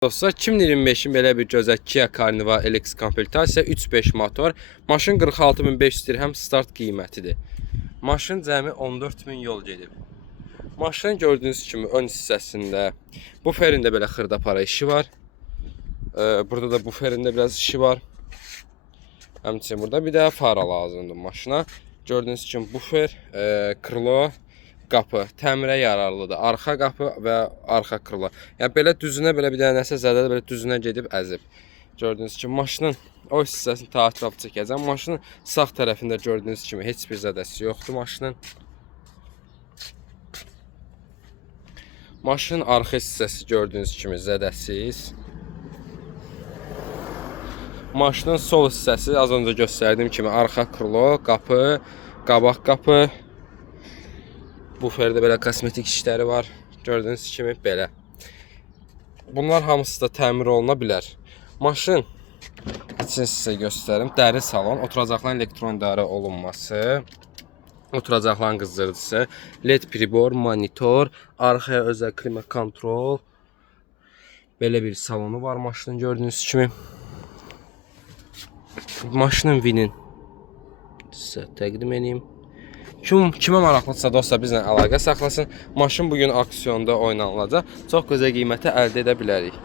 Dostlar 2025-in belə bir gözəl Kia Carnival LX komplektasiya 3.5 motor. Maşın 46.500 dirhəm start qiymətidir. Maşın cəmi 14.000 yol gedib. Maşının gördüyünüz kimi ön hissəsində buferində belə xırda para işi var. Burada da buferində biraz işi var. Həmçinin burada bir də fara lazımdır maşına. Gördüyünüz kimi bufer, krilo, qapı təmirə yararlıdır. Arxa qapı və arxa krilo. Yəni belə düzünə belə bir dənə nəsə zədədə belə düzünə gedib əzib. Gördüyünüz kimi maşının o hissəsini ətraf çəkəcəm. Maşının sağ tərəfində gördüyünüz kimi heç bir zədəsi yoxdur maşının. Maşının arxa hissəsi gördüyünüz kimi zədəsiz. Maşının sol hissəsi az öncə göstərdiyim kimi arxa krilo, qapı, qabaq qapı. Buferdə belə kosmetik işləri var. Gördüyünüz kimi belə. Bunlar hamısı da təmir oluna bilər. Maşın içini sizə göstərim. Dəri salon, oturacaqların elektron idarə olunması, oturacaqların qızdırıcısı, LED pribor, monitor, arxaya özəl klima kontrol. Belə bir salonu var maşının gördüyünüz kimi. Maşının vinin sizə təqdim edeyim. Kimə maraqlıdırsa dostlar bizlə əlaqə saxlasın. Maşın bugün auksionda oynanılacaq. Çox gözəl qiymətə əldə edə bilərik.